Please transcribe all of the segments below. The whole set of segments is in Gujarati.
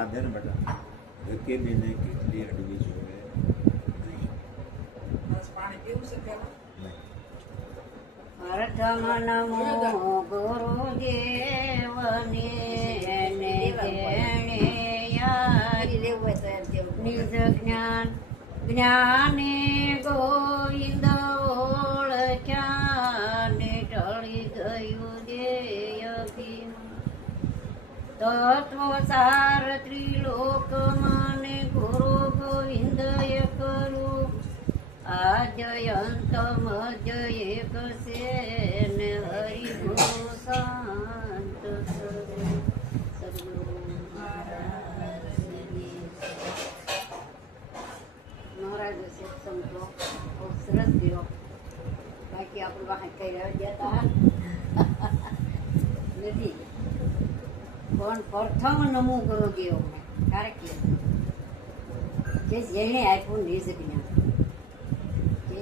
આ દે ને બેટા રકેબીને કેટલી અડવી જોવે નહીં. બસ પાણી પીવું છે પેલા. પ્રથમ નમો ગુરુદેવને ને જેણે યાદ નિજ જ્ઞાન જ્ઞાને ગોવિંદ ઓળખ્યા ને ટળી ગયું દેયભીમ તત્વ સાર ત્રિલોકમાં ને ગુરુ ગોવિંદ કરું આદ્ય મધ્ય એક છે ને હરિગુરુ શાંત સદગુરુ મહારાજ સંતો બહુ સરસ થયો. બાકી આપણે વાહન કઈ રહ્યા જતા નથી પણ પ્રથમ નમો ગુરુ ગયો ક્યારેક જે જેણે આપ્યું નિજ જ્ઞાન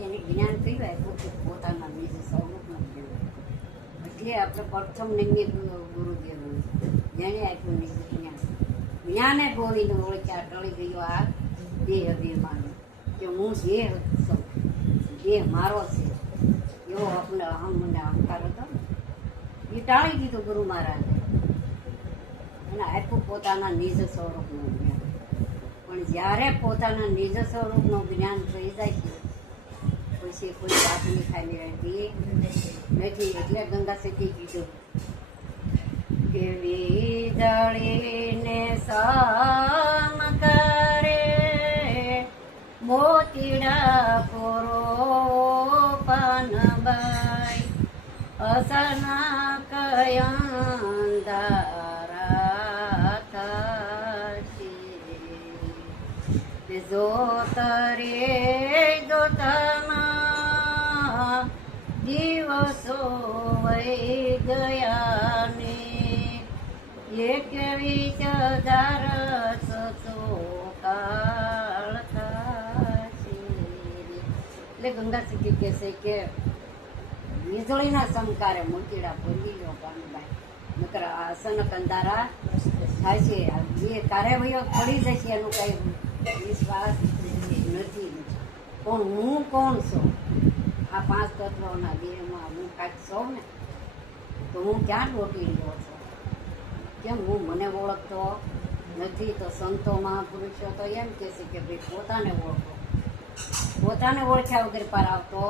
એને જ્ઞાન કયું આપ્યું કે પોતાના નિજ સ્વરૂપનું જ્ઞાન. એટલે આપણે પ્રથમ નિમિ ગુરુદેવ જેણે આપ્યું નિજ જ્ઞાન જ્ઞાને ગોવિંદ ઓળખ્યા ટળી ગયો આ દેહ અભિમાન કે હું જે છું દેહ મારો છે એવો આપણે મને અહંકાર હતો એ ટાળી દીધું ગુરુ મહારાજે અને આપ્યું પોતાના નિજ સ્વરૂપનું જ્ઞાન. પણ જ્યારે પોતાના નિજ સ્વરૂપનું જ્ઞાન થઈ જાય છે પછી કોઈ વાતની ખાલી રહેતી નથી. એટલે ગંગા સતી કીધું કે વીજળીને સમ કરે મોતીડા પૂરો પાનબાઈ અસના કયંધારા થશે જોતરે જોતના દિવસો વહી ગયા ને 21,000 કાળ થશે. એટલે ગંગા સતી કહે છે કે વીજળીના સમકારે મોતીડા પૂરી ગયો પાનબાઈ નકર આસન કંદારા થાય છે. જે કાર્યવાહીઓ પડી જશે એનું કઈ વિશ્વાસ નથી. પણ હું કોણ છું? આ 5 તત્વોના દેહમાં હું કાંઈક છું ને તો હું ક્યાં ડોટી રહ્યો છું? કેમ હું મને ઓળખતો નથી? તો સંતો મહાપુરુષો તો એમ કહે છે કે ભાઈ પોતાને ઓળખો. પોતાને ઓળખ્યા વગર પાર આવતો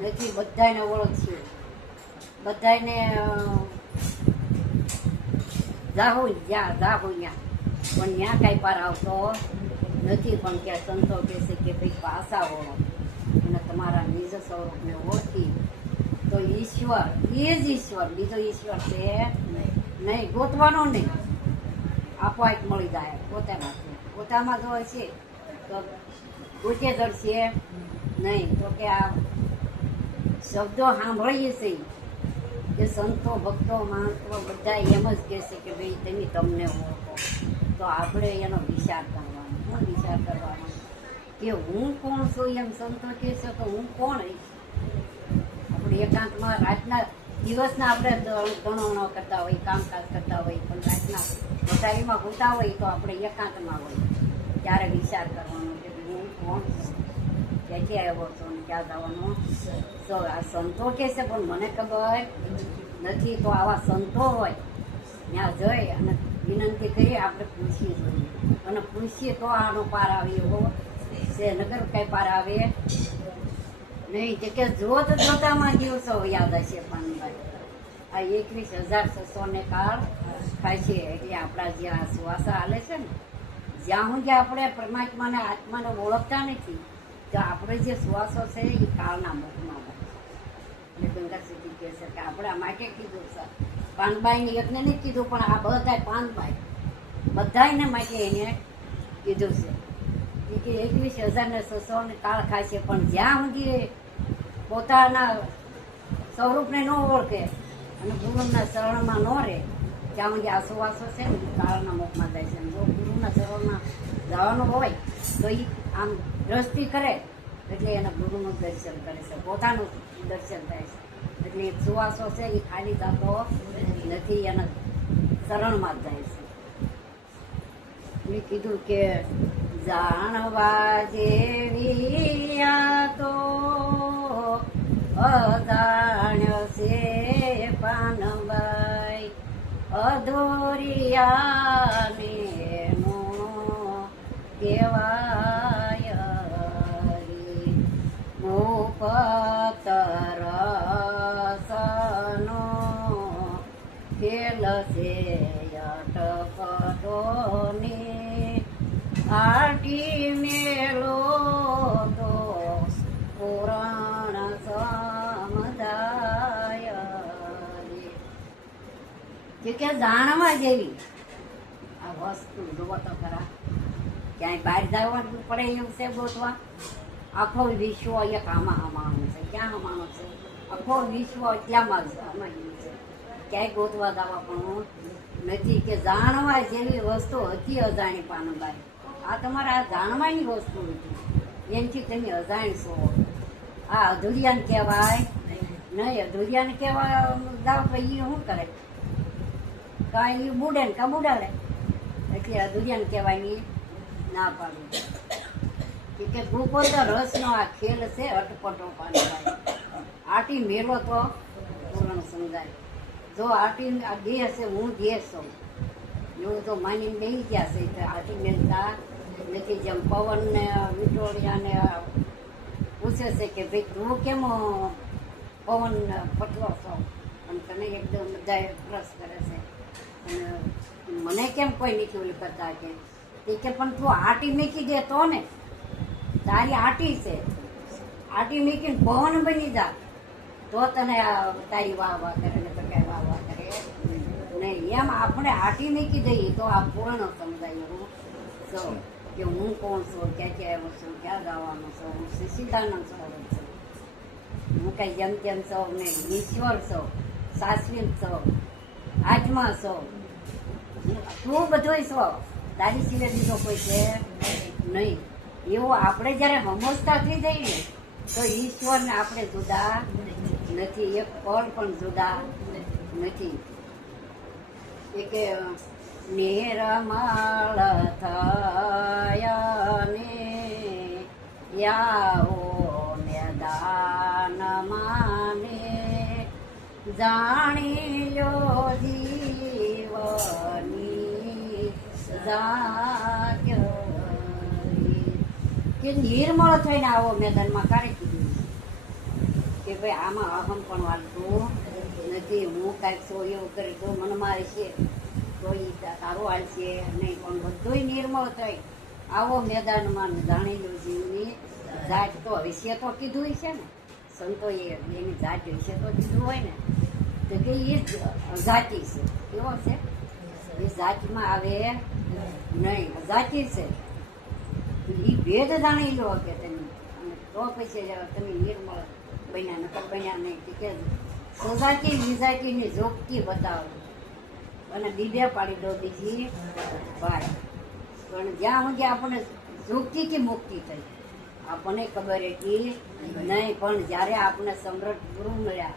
નથી. બધાને ઓળખશું, બધાને જાહો જ્યાં જાહો ત્યાં, પણ ત્યાં કાંઈ પાર આવતો નથી. પણ કે સંતો કહે છે કે ભાઈ પાસા ઓળો અને તમારા નિજ સ્વરૂપને ઓળખી તો ઈશ્વર એ જ ઈશ્વર, બીજો ઈશ્વર છે નહીં. ગોતવાનો નહીં, આપોઆપ મળી જાય પોતામાંથી. પોતામાં જો હશે તો ગોતે જડશે નહીં. તો કે આ શબ્દો સાંભળીએ છીએ કે સંતો ભક્તો માણસો બધા એમ જ કહે છે કે ભાઈ તમે તમને ઓળખો. તો આપણે એનો વિચાર કરવાનો. શું વિચાર કરવાનો? કે હું કોણ છું એમ સંતો કહે છે તો હું કોણ હઈશ? આપણે એકાંતમાં રાતના દિવસના આપણે ગણો કરતા હોય, કામકાજ કરતા હોય, પણ રાતના વધારીમાં હોતા હોય તો આપણે એકાંતમાં હોય ત્યારે વિચાર કરવાનો કે હું કોણ છું, ક્યાંથી આવ્યો છું અને ક્યાં જવાનું. તો આ સંતો કહે છે પણ મને ખબર નથી. તો આવા સંતો હોય ત્યાં જઈ અને વિનંતી કરી આપણે પૂછીએ જોઈએ અને પૂછીએ તો આનો પાર આવે એવો છે. નગર કઈ પાર આવે નહીં. કે જોત જોતામાં દિવસો યાદ હશે પાનભાઈ. આ 21,600 ને કાળ થાય છે. એટલે આપણા જે આ શ્વાસ હાલે છે ને, જ્યાં સુધી આપણે પરમાત્માને આત્માને ઓળખતા નથી તો આપણે જે શ્વાસો છે એ કાળના મુખમાં હોય. એટલે ગંગા સતી કહે છે કે આપણા માટે કીધું છે. પાનબાઈને એકને નહીં કીધું પણ આ બધા પાનભાઈ બધાને માટે એને કીધું છે કે 21,600 ને કાળ ખાય છે. પણ જ્યાં સુધી પોતાના સ્વરૂપને ન ઓળખે અને ગુરુના શરણમાં ન રહે ત્યાં સુધી આ સુવાસો છે ને કાળના મુખમાં જાય છે. જો ગુરુના શરણમાં જવાનું હોય તો એ આમ દ્રષ્ટિ કરે એટલે એના ગુરુનું દર્શન કરે છે, પોતાનું દર્શન થાય છે. એટલે એક સુવાસો છે એ ખાલી થતો નથી, એના શરણમાં જ જાય છે. મેં કીધું કે જાણવા જેવી આ તો અજાણ્ય છે પાનબાઈ અધોરિયાને નો કેવાય મુપતર સનો ખેલ છે અટપટોને આટી મેલો તો પુરાણ સમુદાય કે જાણવા જેવી આ વસ્તુ જોવો તો ખરા ક્યાંય બહાર જવાનું પડે એવું છે ગોતવા આખો વિશ્વ એક આમાં હમાણું છે ક્યાં હમાણું છે આખો વિશ્વ એટલામાં જ હમાયું છે ક્યાંય ગોતવા જવા પણ નથી કે જાણવા જેવી વસ્તુ હતી અજાણી પાનબાઈ આ તમારે આ જાણવાની વસ્તુ હતી એનાથી તમે અજાણશો આ અધુરિયાને કહેવાય નહીં અધુરિયાને કહેવાય જાવ તો એ શું કરે કાંઈ બુડે ને કા બુડાડે એટલે અધુરિયાને કહેવાની ના પાડું કે ગુપોદર રસનો આ ખેલ છે અટપટો પાનબાઈ આટી મેલો તો પૂરણ સમજાય જો આટી આ દેહ છે હું દેહ છું એવું તો માનીને બેસી ગયા છે તો આટી મેલતા નથી જેમ પવન ને વિટોળિયાને પૂછે છે કે ભાઈ તું કેમ પવન પટલો છો અને તને એકદમ બધા પ્રસ કરે છે અને મને કેમ કોઈ નથી ઓલું કરતા કે પણ તું આટી મૂકી દે તો ને તારી આટી છે આટી મૂકીને પવન બની જા તો તને તારી વાહ વાહ કરે ને તો કઈ વાહ વાહ કરે નહીં એમ આપણે આટી મૂકી દઈએ તો આ પૂર્ણ સમજાય હું છો કે હું કોણ છું ક્યાં આવ્યો છું ક્યાં ગાવાનો છું હું શિશિદાનંદ સ્વરૂપ છું હું કઈ જેમ તેમ છું ને ઈશ્વર છું શાશ્વત છું આત્મા છું તું બધું છો તારી સિવાય બીજો કોઈ છે નહીં એવું આપણે જયારે સમજતા થઈ જઈએ તો ઈશ્વરને આપણે જુદા નથી એક પળ પણ જુદા નથી કે નિર્મળ થયાને યાઓ મેદાન માને જાણી લ્યો જીવની જાગ્ય કે નિર્મળ થઈને આવો મેદાનમાં કાઢી કીધું કે ભાઈ આમાં અહમ પણ વાળતું નથી હું કાંઈક છો એવું કરી તો મનમાં હશે તો એ તારું હાલશે નહીં પણ બધું નિર્મળ થઈ આવો મેદાનમાં જાણી લો જીવની જાત તો હશે તો કીધું છે ને સંતોએ એની જાત હશે તો કીધું હોય ને તો કે એ જાતિ છે કેવો છે એ જાતમાં આવે નહીં જાતિ છે એ ભેદ જાણી લો કે તમે અને તો પછી તમે નિર્મળ બન્યા નકર બન્યા નહીં કે સજાતી વિજાતીની જોગતી બતાવો અને બીબે પાડી દો બીજી ભાઈ પણ જ્યાં સુધી આપણને જોગતીથી મુક્તિ થઈ આપણને ખબર હતી નહીં પણ જ્યારે આપણને સમ્રાટ ગુરુ મળ્યા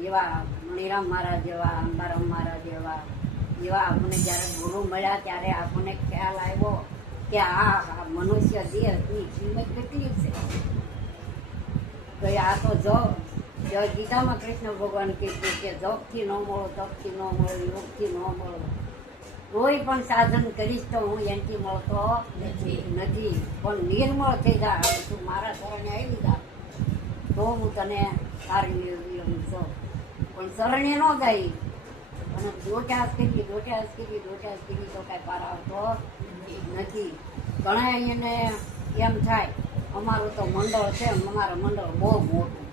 એવા મણિરામ મહારાજ જેવા અંબારામ મહારાજ જેવા એવા આપણને જ્યારે ગુરુ મળ્યા ત્યારે આપણને ખ્યાલ આવ્યો કે આ મનુષ્ય દેહની કિંમત કેટલી છે તો આ તો જો ગીતામાં કૃષ્ણ ભગવાન કીધું કે જોગથી ન મળો તપથી ન મળો યોગથી ન મળો કોઈ પણ સાધન કરીશ તો હું એનાથી મળતો નથી પણ નિર્મળ થઈ જા તું મારા શરણે આવી જા તો હું તને સારી છું પણ શરણે ન જાય અને દોટાસ કરી તો કાંઈ પાર આવતો નથી ઘણા એને એમ થાય અમારું તો મંડળ છે અમારું મંડળ બહુ મોટું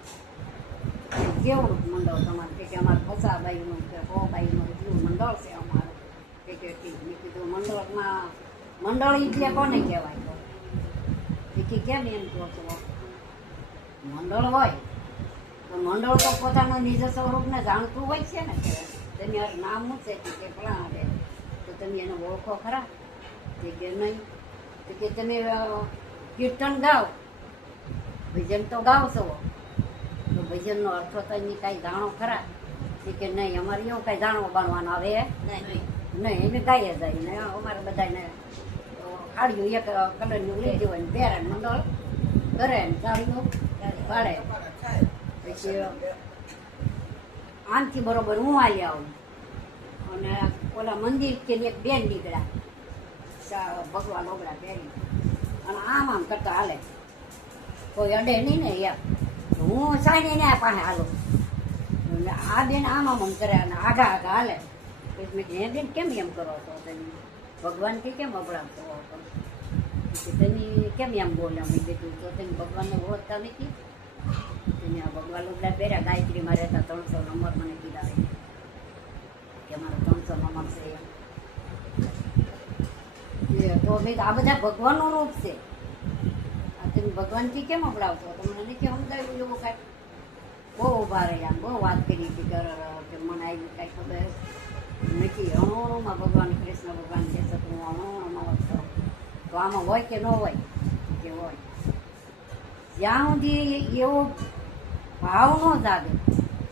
કેવું મંડળ તમારે કે અમારે ફસાબાઈનું કે હોબાઈનું એટલું મંડળ છે અમારું કે મેં કીધું મંડળ એટલે કોને કહેવાય તો કેમ એમ કહો છો મંડળ હોય તો મંડળ તો પોતાનું નિજ સ્વરૂપને જાણતું હોય છે ને તમે નામ શું છે કે ફલાણા છે તો તમે એને ઓળખો ખરા કે નહીં તો કે તમે કીર્તન ગાઓ ભજન તો ગાઓ છો તો ભજનનો અર્થ તો એની કાંઈ જાણો ખરા કે નહીં અમારે એવું કાંઈ જાણવા બાણવાનું આવે નહીં નહીં એને ગાય જાય ને અમારે બધાને સાડીઓ એક કલરની લીધી હોય ને પહેરે ને મંડળ કરે ને સાડીઓ પાડે પછી આમથી બરોબર હું આવી આવું અને ઓલા મંદિર કે એક બેન નીકળ્યા ભગવાન ઓગળા પહેરી અને આમ કરતા હાલે કોઈ અડે નહીં ને યાર હું સાઈને ને પાસે હાલો આ બેન આમ કરે અને આઘા હાલે પછી મેં હે બેન કેમ એમ કરો છો તમે ભગવાનથી કેમ અપડાવતો તમે કેમ એમ બોલે મેં કીધું તો તમે ભગવાનને ઓળખતા નથી તમે આ ભગવાન ઉગડા પહેર્યા ગાયત્રીમાં રહેતા 300 નંબર મને કીધા કે મારો 300 નંબર છે તો મેં આ બધા ભગવાનનું રૂપ છે આ તમે ભગવાનથી કેમ અપડાવશો તમને નથી સમજાયું એવું કાંઈ બહુ ઊભા રહ્યા બહુ વાત કરી હતી કે મને આવી કાંઈ ખબર નથી અણુમાં ભગવાન કૃષ્ણ ભગવાન છે હું અણુમાં વખતો તો આમાં હોય કે ન હોય કે હોય જ્યાં સુધી એવો ભાવ ન જાગે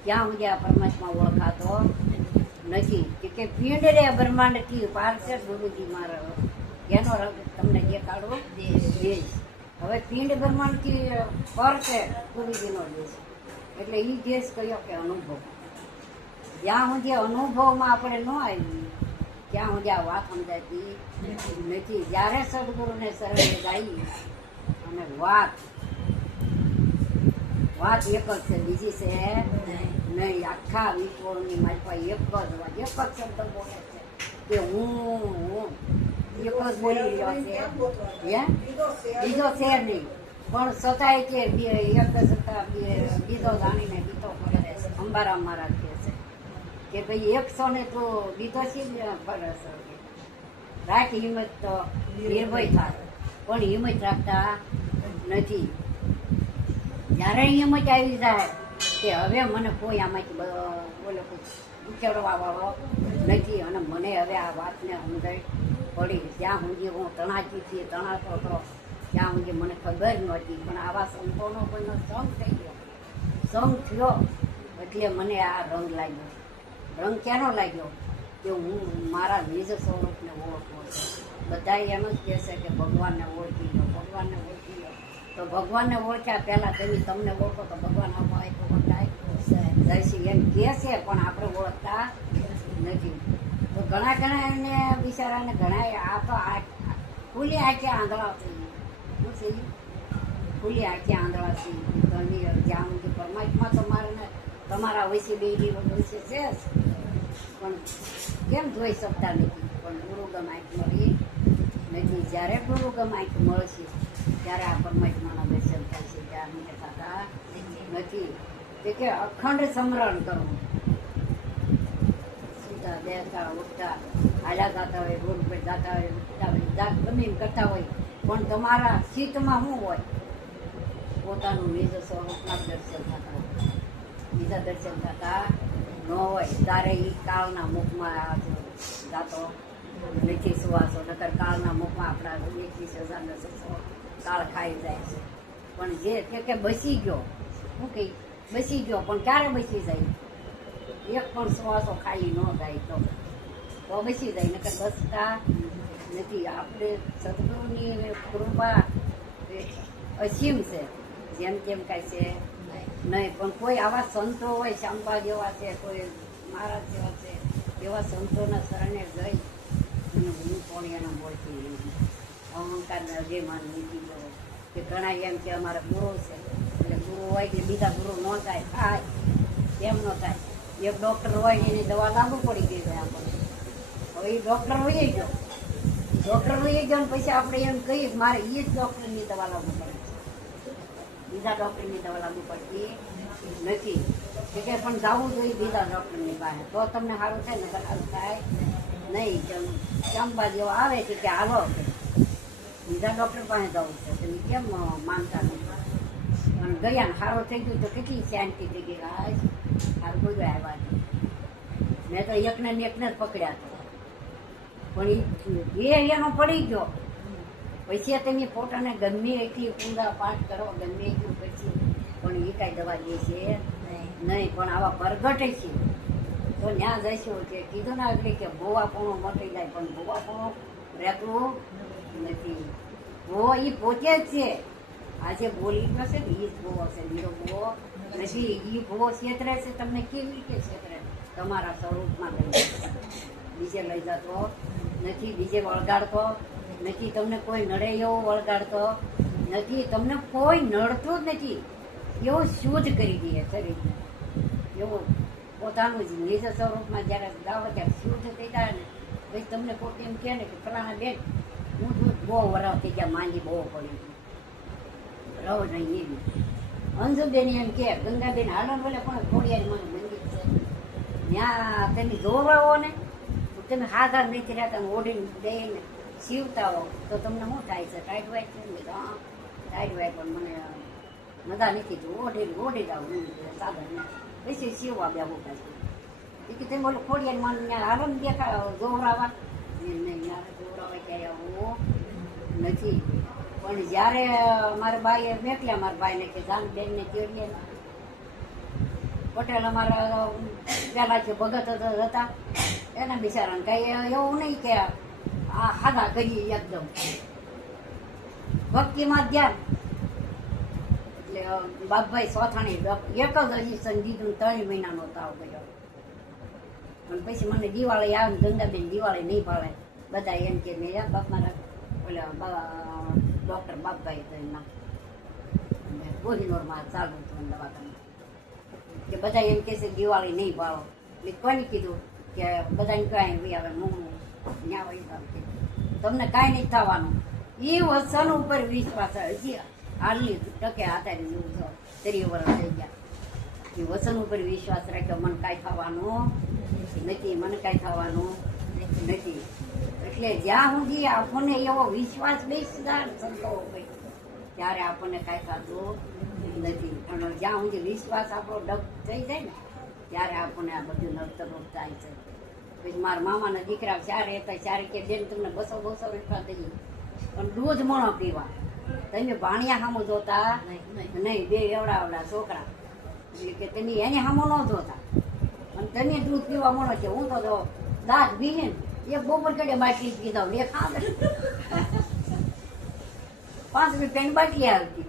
ત્યાં સુધી આ પરમાત્મા ઓળખાતો નથી કે પીંડ રે બ્રહ્માંડથી પાર છે ગુરુજી મારો એનો રંગ તમને દેખાડવો દેશ હવે પિંડ બ્રહ્માંડથી પર છે ગુરુજીનો દેશ એટલે એ દેશ કયો કે અનુભવ જ્યાં સુધી અનુભવમાં આપણે ન આવી ત્યાં સુધી આ વાત સમજાતી નથી જ્યારે સદગુરુને શરણે જઈએ અને વાત એક જ છે બીજી છે નહીં આખા વિશ્વની મારી પાસે એક જ વાત એક જ શબ્દ બોલે છે કે હું એક જ બોલી રહ્યો છે બીજો છે નહીં પણ છતાંય કે એક છતાં બીજો જાણીને બીતો કરે છે અંબારામ મહારાજ કહે છે કે ભાઈ 100 ને તો બીજો છે પડે છે રાખ હિંમત તો નિર્ભય થાય પણ હિંમત રાખતા નથી જ્યારે હિંમત આવી જાય કે હવે મને કોઈ આમાંથી બોલે ઉકેળવા વાળો નથી અને મને હવે આ વાતને સમજાય પડી જ્યાં સુધી હું તણાતી તણાતો હતો ત્યાં સુધી મને ખબર નહોતી પણ આવા સંતોનો કોઈનો સંગ થઈ ગયો સંગ થયો એટલે મને આ રંગ લાગ્યો રંગ ક્યાંનો લાગ્યો કે હું મારા નિજ સ્વરૂપને ઓળખવો છું બધા એમ જ કહે છે કે ભગવાનને ઓળખી લો ભગવાનને ઓળખી લો તો ભગવાનને ઓળખ્યા પહેલાં તમને ઓળખો તો ભગવાન આમાં ઓળખાય જયશ્રી એમ કહે છે પણ આપણે ઓળખતા નથી તો ઘણા એને બિચારાને ઘણા આ તો ખુલ્લી આંખે આંધળા થઈ શું છે ખુલ્લી આંખે આંધળા થઈ જ્યાં સુધી પરમાત્મા તમારા વૈસે બે વૈસે છે પણ કેમ જોઈ શકતા નથી પણ ગુરુગમ આંખ મળી નથી જ્યારે ગુરુગમ આંખ મળશે ત્યારે આ પરમાત્માના દર્શન થાય છે ત્યાં મને થતા નથી તે કે અખંડ સમરણ કરવું સીધા બેસતા ઉઠતા હાલ્યા જતા હોય રોડ પર જતા હોય ઉઠતા હોય ગમે એમ કરતા હોય પણ તમારા ચિત્તમાં શું હોય પોતાનું નિજ સ્વરૂપના દર્શન થતા બીજા દર્શન થતા ન હોય ત્યારે એ કાળના મુખમાં જાતો નથી સુવાસો નકર કાળના મુખમાં આપણા 21,600 કાળ ખાઈ જાય છે પણ જે કે બસી ગયો શું કહી બસી ગયો પણ ક્યારે બસી જાય એક પણ સુવાસો ખાલી ન થાય તો બસી જાય નકર બસતા નથી આપણે સદગુરુની કૃપા અસીમ છે જેમ તેમ કાંઈ છે નહીં પણ કોઈ આવા સંતો હોય શાંબા જેવા છે કોઈ મહારાજ જેવા છે એવા સંતોના શરણે જઈ અને હું પણ એના બોલતી અહંકારને અભિમાન નીકળી ગયો કે ઘણા એમ કે અમારા ગુરુ છે એટલે ગુરુ હોય કે બીજા ગુરુ ન થાય કેમ ન થાય એક ડૉક્ટર હોય એની દવા લાગુ પડી ગઈ હોય આપણને હવે એ ડૉક્ટર હોઈ ગયો ને પછી આપણે એમ કહીએ કે મારે એ જ ડૉક્ટરની દવા લાગુ પડે બીજા ડૉક્ટરની દવા લાગુ પડતી નથી કે પણ જવું જોઈએ બીજા ડૉક્ટરની પાસે તો તમને સારું થાય ને સારું થાય નહીં કેમ ચંબા જેવો આવે છે કે હાલો બીજા ડૉક્ટર પાસે જવું છે તમે કેમ માનતા નથી પણ ગયા ને સારું થઈ ગયું તો કેટલી શાંતિ થઈ ગઈ સારું બધું આવ્યા છે મેં તો એકને જ પકડ્યા હતા પણ એ એનો પડી ગયો પછી તમે પોતાને ગમે એટલી પૂરા પાઠ કરો ગમે એટલું પછી પણ એ કાંઈ દવા દે છે નહીં પણ આવા પ્રગટે છે તો ત્યાં જઈશું કે કીધું ના એટલે કે ભોવાપણું મટી જાય પણ ભોવાપણું રહેતું નથી. ભો એ પોતે જ છે. આજે બોલી ગયો છે ને એ જ ભોવો છે, બીજો ભોવો નથી. એ ભોવો છેતરે છે તમને કેવી રીતે છેતરે? તમારા સ્વરૂપમાં લઈ જશે, બીજે લઈ જતો નથી, બીજે વળગાડતો નથી, તમને કોઈ નડે એવો વળગાડતો નથી, તમને કોઈ નડતું જ નથી. એવો શુદ્ધ કરી દે શરીરને, એવો પોતાનું જ નિજ સ્વરૂપમાં જ્યારે ગાવો ત્યારે શુદ્ધ થઈ જાય ને પછી તમને કોઈ એમ કહે ને કે ફલાણા બેન હું તો બહુ વરાવ થઈ ગયા, માંગી બહુ પડી રહો નહીં એવી. અંજુબેન એમ કે ગંગાબેન હાલો બોલે પણ ખોડિયાર મને મંદિર છે ત્યાં તમે જોવાઓ ને તમે હાથા નથી રહેતા ઓઢીને દઈને સીવતા હો તો તમને શું થાય છે? ટાઈટ વાય છે ને? હા ટાઈટ વાય પણ મને મજા નથી તો ઓઢી જાવ સાધન ને પછી સીવવા બેવું પાછું કે તમે બોલો ખોડિયાર માન ત્યાં હાલો ને દેખાડો જોવરાવા નહીં યાર જોવરાવા ક્યારે આવું નથી. પણ જ્યારે મારા બાઈએ મેકલ્યા મારા ભાઈને કે જાન બેનને તેડીએ પટેલ અમારા પેલા જે ભગત હતા એના બિચારાને કઈ એવું નહીં કે આ હાદા કરીએ એકદમ ભક્તિમાં ધ્યાન. એટલે બાપભાઈ સોથાણી એક જ હજી દીધું 3 મહિનાનો તાવ ગયો. અને પછી મને દિવાળી આવે ને ગંગાબેન દિવાળી નહીં પાડે બધા એમ કે મેં બાપ મારા ઓલા ડૉક્ટર બાપભાઈ તો એમના કોહિનોરમાં ચાલુ હતું દવાખાનું કે બધા એમ કહે છે દિવાળી નહીં પાડો. એટલે કોને કીધું કે બધાને કાંઈ ભાઈ આવે હું ત્યાં વહી તમને કાંઈ નહીં થવાનું. એ વચન ઉપર વિશ્વાસ હજી હાલની ટકે આધારે જેવું છો 30 વર્ષ થઈ ગયા. એ વચન ઉપર વિશ્વાસ રાખ્યો મને કાંઈ થવાનું નથી, મને કાંઈ થવાનું નથી. એટલે જ્યાં સુધી આપણને એવો વિશ્વાસ બેસદાર સંતો હોય ત્યારે આપણને કાંઈ થતું નથી. અને જ્યાં સુધી વિશ્વાસ આપણો ડગ થઈ જાય ને ત્યારે આપણને આ બધું નડતર થાય છે. પછી મારા મામાના દીકરા 4 હતા, 4 કે બેન તમને 200 રૂપિયા દઈએ પણ દૂધ મણો પીવા. તમે ભાણિયા સામું જોતા નહીં, 2 એવડા છોકરા એટલે કે તમે એને સામું ન જોતા અને તમે દૂધ પીવા મળો છે. હું તો દાંત ભીને એક બપોર કડે બાટલી પીધા બે ખાંડ 5 રૂપિયાની બાટલી આવતી.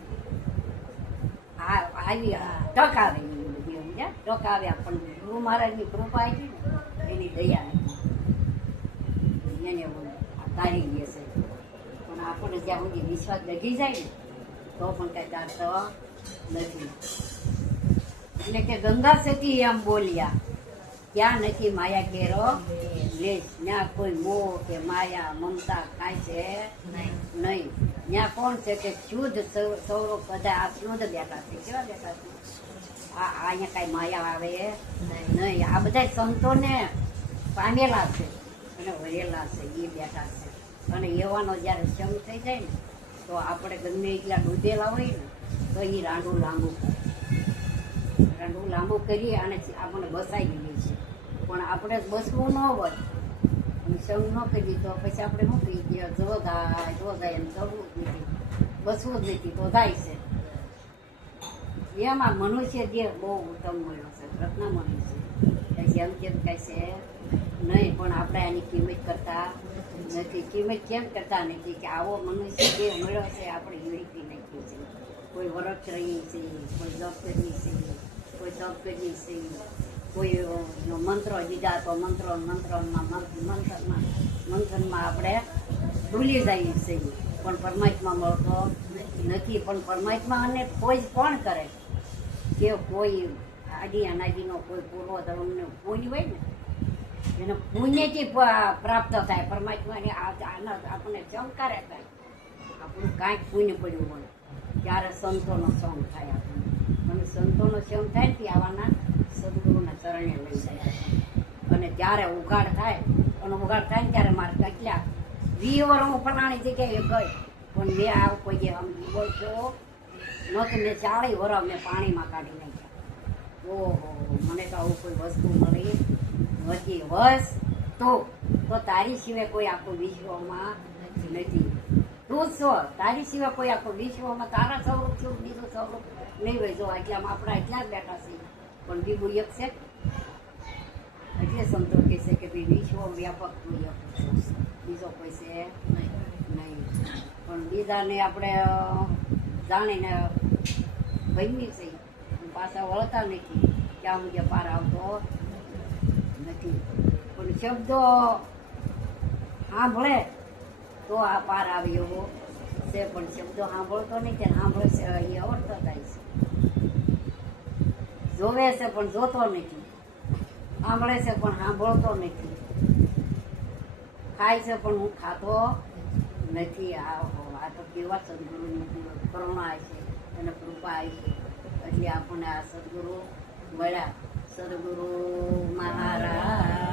આવી ટક આવે ટક આવ્યા પણ ગુરુ મહારાજની કૃપા આવી ને એની દયા એને તારી દે છે. પણ આપણને જ્યાં સુધી વિશ્વાસ લગી જાય ને તો પણ કઈ તારતો નથી. એટલે કે ગંગા સતી એમ બોલ્યા ત્યાં નથી માયા કેરો લેશ, ત્યાં કોઈ મોહ કે માયા મમતા કાંઈ છે નહીં. ત્યાં કોણ છે કે શુદ્ધ સ્વરૂપ બધા આ શુદ્ધ બેઠા છે. કેવા બેઠા છે? આ અહીંયા કાંઈ માયા આવે નહીં. આ બધા સંતોને પામેલા છે અને વરેલા છે એ બેઠા છે. અને એવાનો જ્યારે સંગ થઈ જાય ને તો આપણે ગમે એટલા ડૂબેલા હોય ને તો એ રાંડું લાંબુ કરીએ અને આપણને બસાવી દઈએ છીએ. પણ આપણે બસવું ન હોય અને સંગ ન કરી તો પછી આપણે શું કહી દઈએ જો જાય એમ જવું જ નથી, બસવું જ નથી તો જાય છે. એમાં મનુષ્ય દેહ બહુ ઉત્તમ મળ્યો છે, રત્ન મનુષ્ય જેમ કેમ કાંઈ છે નહીં. પણ આપણે આની કિંમત કરતા નથી. કિંમત કેમ કરતા નથી કે આવો મનુષ્ય દેહ મળ્યો છે આપણે યુનિટી નાખી છે. કોઈ વરક્ષ રહી છે, કોઈ જપ કરી છે, કોઈ તપ કરી છે, કોઈ મંત્રો દીધા તો મંથનમાં આપણે ભૂલી જઈએ છીએ પણ પરમાત્મા મળતો નથી. પણ પરમાત્મા અને કોઈ કોણ કરે કે કોઈ આદિ અનાદિનો કોઈ પૂર્વ ધર્મનો પુણ્ય હોય ને એને પુણ્યથી પ્રાપ્ત થાય. પરમાત્માને આપણને ચમકારે થાય આપણું કાંઈક પુણ્ય પડ્યું હોય ત્યારે સંતોનો સંગ થાય આપણને. અને સંતોનો સંગ થાય ને આવાના સદગુરુના ચરણે લઈ જાય અને ત્યારે ઉઘાડ થાય. અને ઉઘાડ થાય ને ત્યારે મારે કેટલા 20 વર્ષ હું ફલાણી જગ્યાએ ગઈ પણ મેં આવું કોઈ આમ બોલશો ન તો મેં 40 વર્ષ મેં પાણીમાં કાઢી નાખ્યા. ઓહો મને તો આવું કોઈ વસ્તુ મળી વધી વસ તો તારી સિવાય કોઈ આખું વિશ્વમાં નથી. તું છો તારી સિવાય કોઈ આખું વિશ્વમાં તારા સ્વરૂપ છું, બીજું સ્વરૂપ નહીં હોય. જો એટલામાં આપણા એટલા જ બેઠા છીએ પણ બીજું એક છે એટલે સંતો કહે છે કે ભાઈ વિશ્વ વ્યાપક બીજો કોઈ છે નહીં. પણ બીજાને આપણે જાણીને ગમી છે પાછા વળતા નથી, ત્યાં મુજબ પાર આવતો નથી. પણ શબ્દો સાંભળે તો આ પાર આવે એવો છે, પણ શબ્દો સાંભળતો નથી, સાંભળે છે એ અવડતો થાય છે. જોવે છે પણ જોતો નથી, સાંભળે છે પણ સાંભળતો નથી, ખાય છે પણ હું ખાતો નથી. આ તો કેવા સદગુરુની કરુણા છે અને કૃપા છે, એટલે આપણને આ સદગુરુ મળ્યા. સદગુરુ મહારાજની